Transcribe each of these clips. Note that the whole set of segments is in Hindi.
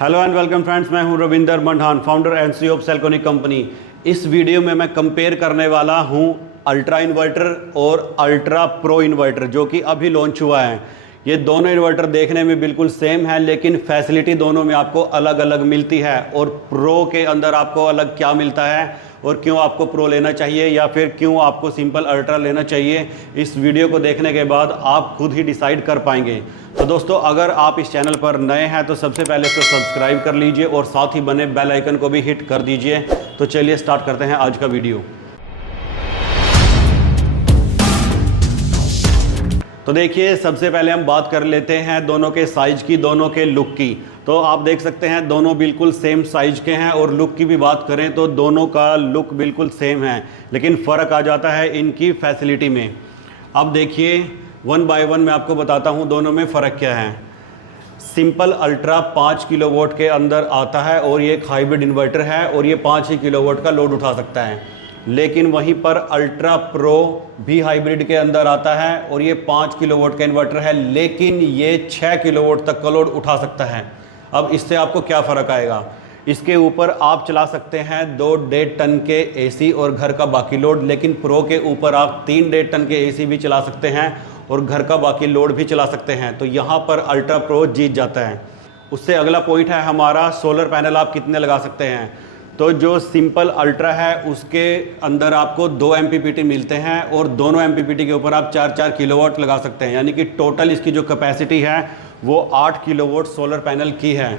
हेलो एंड वेलकम फ्रेंड्स, मैं हूं Ravinder Mandan, founder and CEO of Selkonic company. इस वीडियो में मैं कंपेयर करने वाला हूं अल्ट्रा इन्वर्टर और अल्ट्रा प्रो इन्वर्टर जो कि अभी लॉन्च हुआ है। ये दोनों इन्वर्टर देखने में बिल्कुल सेम है, लेकिन फैसिलिटी दोनों में आपको अलग अलग मिलती है। और प्रो के अंदर आपको अलग क्या मिलता है और क्यों आपको प्रो लेना चाहिए या फिर क्यों आपको सिंपल अल्ट्रा लेना चाहिए, इस वीडियो को देखने के बाद आप खुद ही डिसाइड कर पाएंगे। तो दोस्तों, अगर आप इस चैनल पर नए हैं तो सबसे पहले इसको सब्सक्राइब कर लीजिए और साथ ही बने बेल आइकन को भी हिट कर दीजिए। तो चलिए स्टार्ट करते हैं आज का वीडियो। तो देखिए, सबसे पहले हम बात कर लेते हैं दोनों के साइज की, दोनों के लुक की। तो आप देख सकते हैं दोनों बिल्कुल सेम साइज के हैं और लुक की भी बात करें तो दोनों का लुक बिल्कुल सेम है, लेकिन फ़र्क आ जाता है इनकी फैसिलिटी में। अब देखिए, वन बाय वन मैं आपको बताता हूं दोनों में फ़र्क क्या है। सिंपल अल्ट्रा 5 किलोवाट के अंदर आता है और ये एक हाइब्रिड इन्वर्टर है और ये 5 ही किलोवाट का लोड उठा सकता है। लेकिन वहीं पर अल्ट्रा प्रो भी हाइब्रिड के अंदर आता है और ये 5 किलोवाट का इन्वर्टर है, लेकिन ये 6 किलोवाट तक का लोड उठा सकता है। अब इससे आपको क्या फ़र्क आएगा? इसके ऊपर आप चला सकते हैं 2 1.5 टन के एसी और घर का बाकी लोड, लेकिन प्रो के ऊपर आप 3 1.5 टन के एसी भी चला सकते हैं और घर का बाकी लोड भी चला सकते हैं। तो यहाँ पर अल्ट्रा प्रो जीत जाता है। उससे अगला पॉइंट है हमारा सोलर पैनल आप कितने लगा सकते हैं। तो जो सिंपल अल्ट्रा है उसके अंदर आपको 2 MPPT मिलते हैं और दोनों MPPT के ऊपर आप 4-4 किलोवाट लगा सकते हैं, यानी कि टोटल इसकी जो कैपेसिटी है वो 8 किलोवाट सोलर पैनल की है।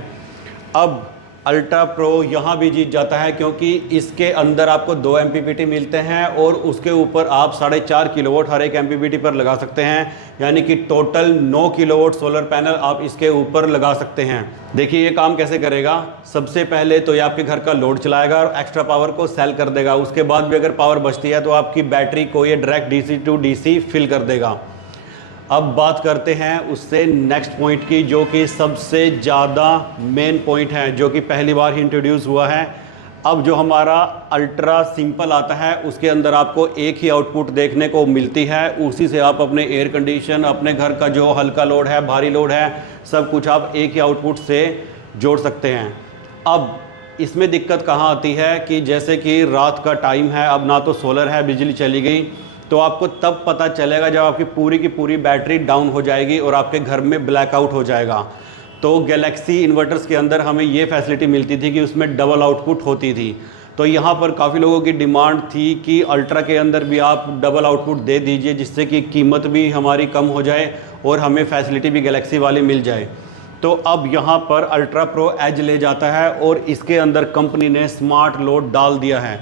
अब अल्ट्रा प्रो यहाँ भी जीत जाता है क्योंकि इसके अंदर आपको 2 MPPT मिलते हैं और उसके ऊपर आप 4.5 किलोवाट हर एक MPPT पर लगा सकते हैं, यानी कि टोटल 9 किलोवाट सोलर पैनल आप इसके ऊपर लगा सकते हैं। देखिए ये काम कैसे करेगा। सबसे पहले तो ये आपके घर का लोड चलाएगा और एक्स्ट्रा पावर को सेल कर देगा। उसके बाद भी अगर पावर बचती है तो आपकी बैटरी को ये direct DC to DC fill कर देगा। अब बात करते हैं उससे नेक्स्ट पॉइंट की, जो कि सबसे ज़्यादा मेन पॉइंट है, जो कि पहली बार ही इंट्रोड्यूस हुआ है। अब जो हमारा अल्ट्रा सिंपल आता है उसके अंदर आपको एक ही आउटपुट देखने को मिलती है। उसी से आप अपने एयर कंडीशन, अपने घर का जो हल्का लोड है, भारी लोड है, सब कुछ आप एक ही आउटपुट से जोड़ सकते हैं। अब इसमें दिक्कत कहाँ आती है कि जैसे कि रात का टाइम है, अब ना तो सोलर है, बिजली चली गई, तो आपको तब पता चलेगा जब आपकी पूरी की पूरी बैटरी डाउन हो जाएगी और आपके घर में ब्लैकआउट हो जाएगा। तो गैलेक्सी इन्वर्टर्स के अंदर हमें ये फैसिलिटी मिलती थी कि उसमें डबल आउटपुट होती थी। तो यहाँ पर काफ़ी लोगों की डिमांड थी कि अल्ट्रा के अंदर भी आप डबल आउटपुट दे दीजिए, जिससे कि कीमत भी हमारी कम हो जाए और हमें फैसिलिटी भी गैलेक्सी वाली मिल जाए। तो अब यहाँ पर अल्ट्रा प्रो एज ले जाता है और इसके अंदर कंपनी ने स्मार्ट लोड डाल दिया है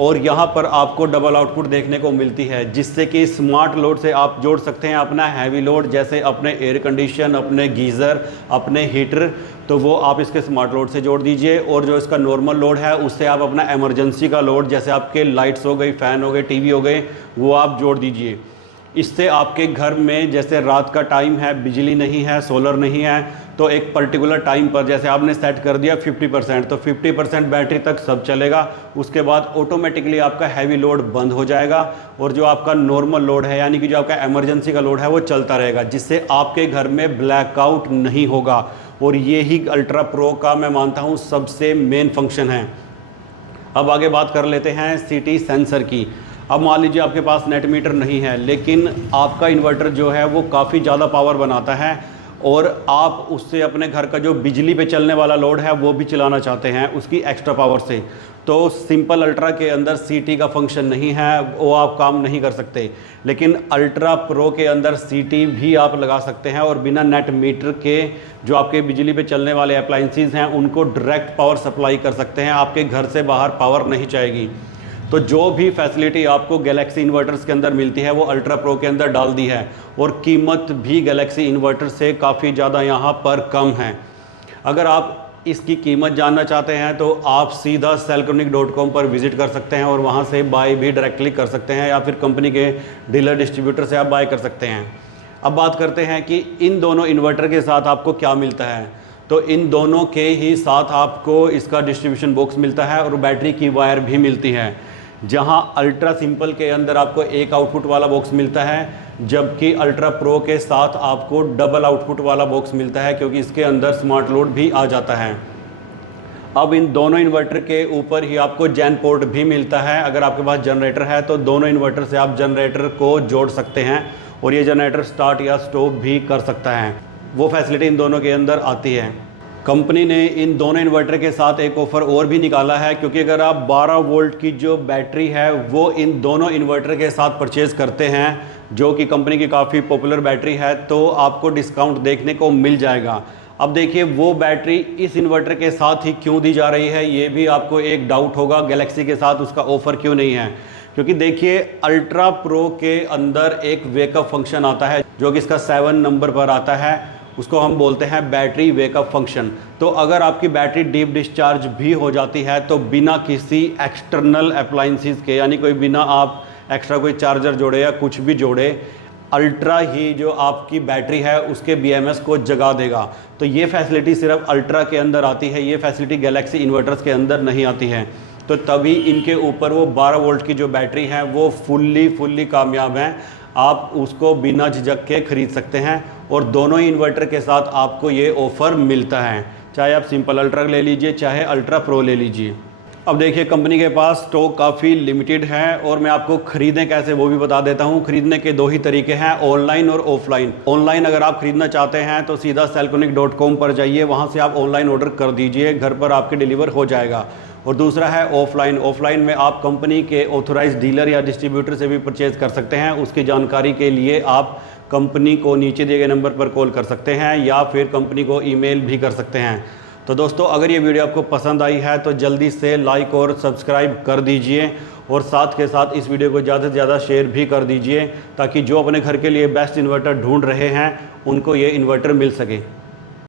और यहाँ पर आपको डबल आउटपुट देखने को मिलती है, जिससे कि स्मार्ट लोड से आप जोड़ सकते हैं अपना हैवी लोड, जैसे अपने एयर कंडीशन, अपने गीज़र, अपने हीटर, तो वो आप इसके स्मार्ट लोड से जोड़ दीजिए। और जो इसका नॉर्मल लोड है उससे आप अपना इमरजेंसी का लोड, जैसे आपके लाइट्स हो गई, फ़ैन हो गए, टीवी हो गए, वो आप जोड़ दीजिए। इससे आपके घर में जैसे रात का टाइम है, बिजली नहीं है, सोलर नहीं है, तो एक पर्टिकुलर टाइम पर जैसे आपने सेट कर दिया 50%, तो 50% बैटरी तक सब चलेगा। उसके बाद ऑटोमेटिकली आपका हैवी लोड बंद हो जाएगा और जो आपका नॉर्मल लोड है, यानी कि जो आपका इमरजेंसी का लोड है, वो चलता रहेगा, जिससे आपके घर में ब्लैकआउट नहीं होगा। और ये ही अल्ट्रा प्रो का मैं मानता हूँ सबसे मेन फंक्शन है। अब आगे बात कर लेते हैं सिटी सेंसर की। अब मान लीजिए आपके पास नेट मीटर नहीं है, लेकिन आपका इन्वर्टर जो है वो काफ़ी ज़्यादा पावर बनाता है और आप उससे अपने घर का जो बिजली पे चलने वाला लोड है वो भी चलाना चाहते हैं उसकी एक्स्ट्रा पावर से। तो सिंपल अल्ट्रा के अंदर सीटी का फंक्शन नहीं है, वो आप काम नहीं कर सकते। लेकिन अल्ट्रा प्रो के अंदर सीटी भी आप लगा सकते हैं और बिना नेट मीटर के जो आपके बिजली पे चलने वाले अप्लाइंसेस हैं उनको डायरेक्ट पावर सप्लाई कर सकते हैं। आपके घर से बाहर पावर नहीं जाएगी। तो जो भी फैसिलिटी आपको गैलेक्सी इन्वर्टर्स के अंदर मिलती है वो अल्ट्रा प्रो के अंदर डाल दी है और कीमत भी गैलेक्सी इन्वर्टर से काफ़ी ज़्यादा यहाँ पर कम है। अगर आप इसकी कीमत जानना चाहते हैं तो आप सीधा selconic.com पर विज़िट कर सकते हैं और वहाँ से बाय भी डायरेक्टली कर सकते हैं या फिर कंपनी के डीलर डिस्ट्रीब्यूटर से आप बाय कर सकते हैं। अब बात करते हैं कि इन दोनों इन्वर्टर के साथ आपको क्या मिलता है। तो इन दोनों के ही साथ आपको इसका डिस्ट्रीब्यूशन बॉक्स मिलता है और बैटरी की वायर भी मिलती है। जहां अल्ट्रा सिंपल के अंदर आपको एक आउटपुट वाला बॉक्स मिलता है, जबकि अल्ट्रा प्रो के साथ आपको डबल आउटपुट वाला बॉक्स मिलता है, क्योंकि इसके अंदर स्मार्ट लोड भी आ जाता है। अब इन दोनों इन्वर्टर के ऊपर ही आपको जैन पोर्ट भी मिलता है। अगर आपके पास जनरेटर है तो दोनों इन्वर्टर से आप जनरेटर को जोड़ सकते हैं और ये जनरेटर स्टार्ट या स्टॉप भी कर सकता है। वो फैसिलिटी इन दोनों के अंदर आती है। कंपनी ने इन दोनों इन्वर्टर के साथ एक ऑफ़र और भी निकाला है, क्योंकि अगर आप 12 वोल्ट की जो बैटरी है वो इन दोनों इन्वर्टर के साथ परचेज़ करते हैं, जो कि कंपनी की काफ़ी पॉपुलर बैटरी है, तो आपको डिस्काउंट देखने को मिल जाएगा। अब देखिए वो बैटरी इस इन्वर्टर के साथ ही क्यों दी जा रही है, ये भी आपको एक डाउट होगा, गैलेक्सी के साथ उसका ऑफ़र क्यों नहीं है। क्योंकि देखिए अल्ट्रा प्रो के अंदर एक वेकअप फंक्शन आता है जो कि इसका 7 नंबर पर आता है, उसको हम बोलते हैं बैटरी वेकअप फंक्शन। तो अगर आपकी बैटरी डीप डिस्चार्ज भी हो जाती है तो बिना किसी एक्सटर्नल अप्लाइंसेस के, यानी कोई बिना आप एक्स्ट्रा कोई चार्जर जोड़े या कुछ भी जोड़े, अल्ट्रा ही जो आपकी बैटरी है उसके BMS को जगा देगा। तो ये फैसिलिटी सिर्फ अल्ट्रा के अंदर आती है, ये फैसिलिटी गैलेक्सी इन्वर्टर्स के अंदर नहीं आती है। तो तभी इनके ऊपर वो 12 वोल्ट की जो बैटरी है वो फुल्ली कामयाब है। आप उसको बिना झिझक के ख़रीद सकते हैं और दोनों ही इन्वर्टर के साथ आपको ये ऑफ़र मिलता है, चाहे आप सिंपल अल्ट्रा ले लीजिए चाहे अल्ट्रा प्रो ले लीजिए। अब देखिए कंपनी के पास स्टॉक काफ़ी लिमिटेड है और मैं आपको ख़रीदें कैसे वो भी बता देता हूँ। ख़रीदने के 2 ही तरीके हैं, ऑनलाइन और ऑफलाइन। ऑनलाइन अगर आप ख़रीदना चाहते हैं तो सीधा cellconic.com पर जाइए, वहाँ से आप ऑनलाइन ऑर्डर कर दीजिए, घर पर आपके डिलीवर हो जाएगा। और दूसरा है ऑफलाइन। ऑफलाइन में आप कंपनी के ऑथोराइज्ड डीलर या डिस्ट्रीब्यूटर से भी परचेज़ कर सकते हैं। उसकी जानकारी के लिए आप कंपनी को नीचे दिए गए नंबर पर कॉल कर सकते हैं या फिर कंपनी को ईमेल भी कर सकते हैं। तो दोस्तों अगर ये वीडियो आपको पसंद आई है तो जल्दी से लाइक और सब्सक्राइब कर दीजिए और साथ के साथ इस वीडियो को ज़्यादा से ज़्यादा शेयर भी कर दीजिए, ताकि जो अपने घर के लिए बेस्ट इन्वर्टर ढूंढ रहे हैं उनको ये इन्वर्टर मिल सके।